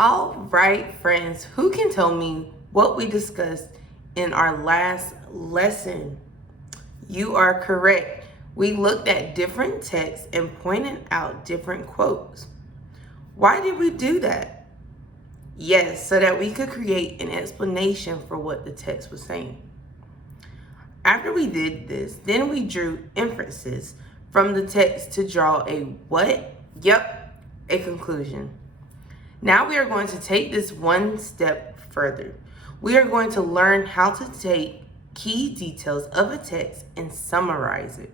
All right, friends, who can tell me what we discussed in our last lesson? You are correct. We looked at different texts and pointed out different quotes. Why did we do that? Yes, so that we could create an explanation for what the text was saying. After we did this, then we drew inferences from the text to draw a what? Yep, a conclusion. Now we are going to take this one step further. We are going to learn how to take key details of a text and summarize it.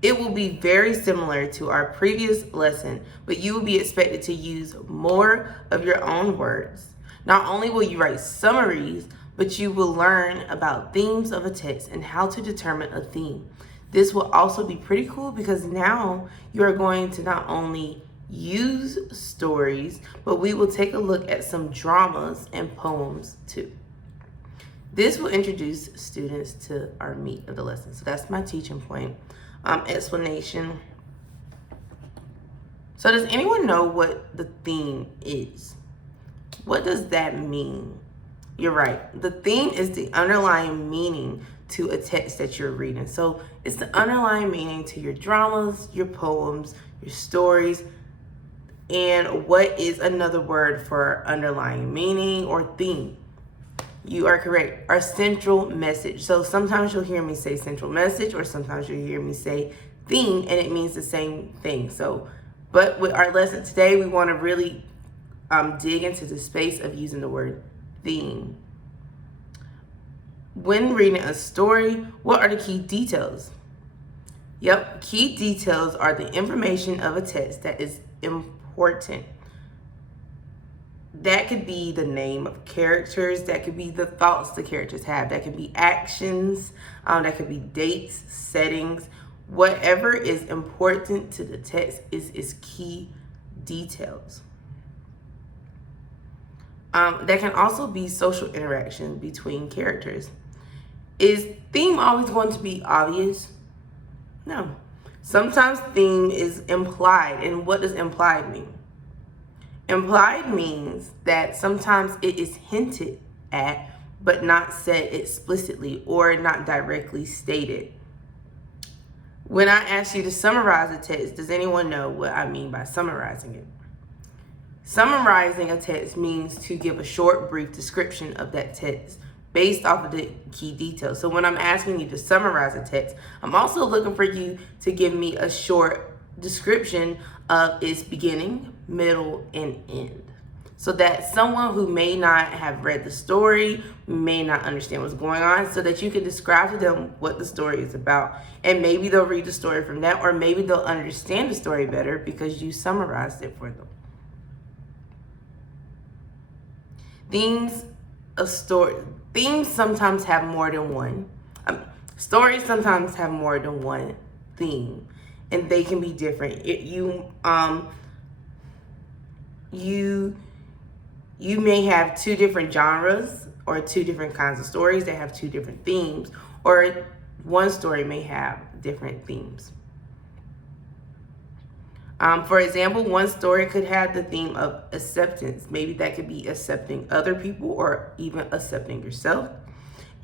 It will be very similar to our previous lesson, but you will be expected to use more of your own words. Not only will you write summaries, but you will learn about themes of a text and how to determine a theme. This will also be pretty cool because now you are going to not only use stories, but we will take a look at some dramas and poems too. This will introduce students to our meat of the lesson. So that's my teaching point. Explanation. So does anyone know what the theme is? What does that mean? You're right. The theme is the underlying meaning to a text that you're reading. So it's the underlying meaning to your dramas, your poems, your stories. And what is another word for underlying meaning or theme? You are correct. Our central message. So sometimes you'll hear me say central message, or sometimes you'll hear me say theme, and it means the same thing. But with our lesson today, we want to really dig into the space of using the word theme. When reading a story, what are the key details? Yep, key details are the information of a text that is important. That could be the name of characters, that could be the thoughts the characters have, that could be actions, that could be dates, settings. Whatever is important to the text is its key details. That can also be social interaction between characters. Is theme always going to be obvious? No. Sometimes theme is implied. And what does implied mean? Implied means that sometimes it is hinted at, but not said explicitly or not directly stated. When I ask you to summarize a text, does anyone know what I mean by summarizing it? Summarizing a text means to give a short, brief description of that text based off of the key details. So when I'm asking you to summarize a text, I'm also looking for you to give me a short description of its beginning, middle, and end. So that someone who may not have read the story, may not understand what's going on, so that you can describe to them what the story is about. And maybe they'll read the story from that, or maybe they'll understand the story better because you summarized it for them. Themes sometimes have more than one. Stories sometimes have more than one theme, and they can be different. You may have two different genres or two different kinds of stories that have two different themes, or one story may have different themes. For example, one story could have the theme of acceptance. Maybe that could be accepting other people or even accepting yourself.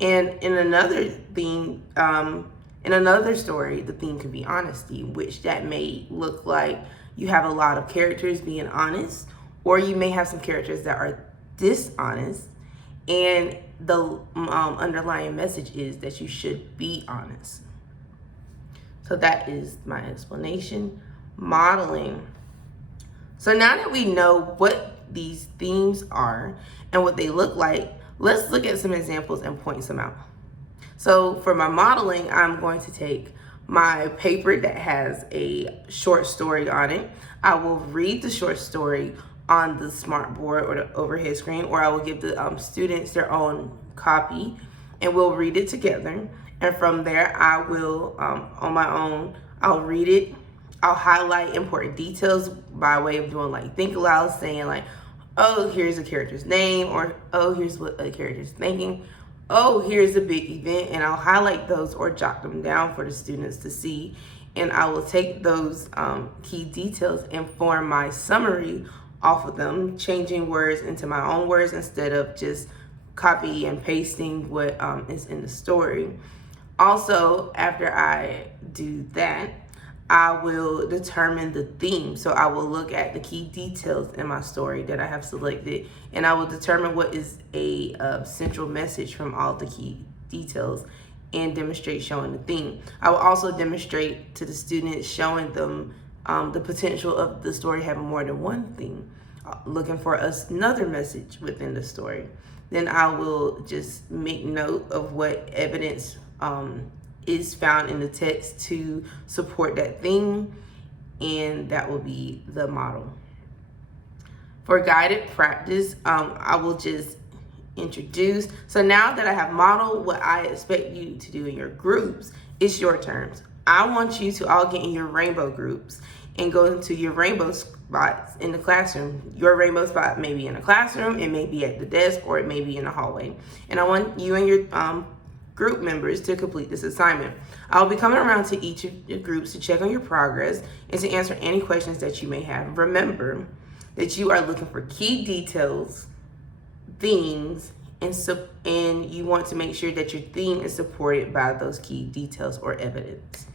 And in another theme, in another story, the theme could be honesty, which that may look like you have a lot of characters being honest, or you may have some characters that are dishonest, and the underlying message is that you should be honest. So that is my explanation. Modeling. So now that we know what these themes are and what they look like, let's look at some examples and point some out. So for my modeling, I'm going to take my paper that has a short story on it. I will read the short story on the smart board or the overhead screen, or I will give the students their own copy and we'll read it together. And from there, I will, on my own, I'll read it. I'll highlight important details by way of doing like think aloud, saying like, oh, here's a character's name, or oh, here's what a character's thinking. Oh, here's a big event, and I'll highlight those or jot them down for the students to see. And I will take those key details and form my summary off of them, changing words into my own words instead of just copy and pasting what is in the story. Also, after I do that, I will determine the theme. So I will look at the key details in my story that I have selected, and I will determine what is a central message from all the key details and demonstrate showing the theme. I will also demonstrate to the students, showing them the potential of the story having more than one theme, looking for another message within the story. Then I will just make note of what evidence is found in the text to support that theme, and that will be the model. For guided practice, I will just introduce. So now that I have modeled what I expect you to do in your groups, it's your turns. I want you to all get in your rainbow groups and go into your rainbow spots in the classroom. Your rainbow spot may be in a classroom, it may be at the desk, or it may be in the hallway. And I want you and your group members to complete this assignment. I'll be coming around to each of your groups to check on your progress and to answer any questions that you may have. Remember that you are looking for key details, themes, and you want to make sure that your theme is supported by those key details or evidence.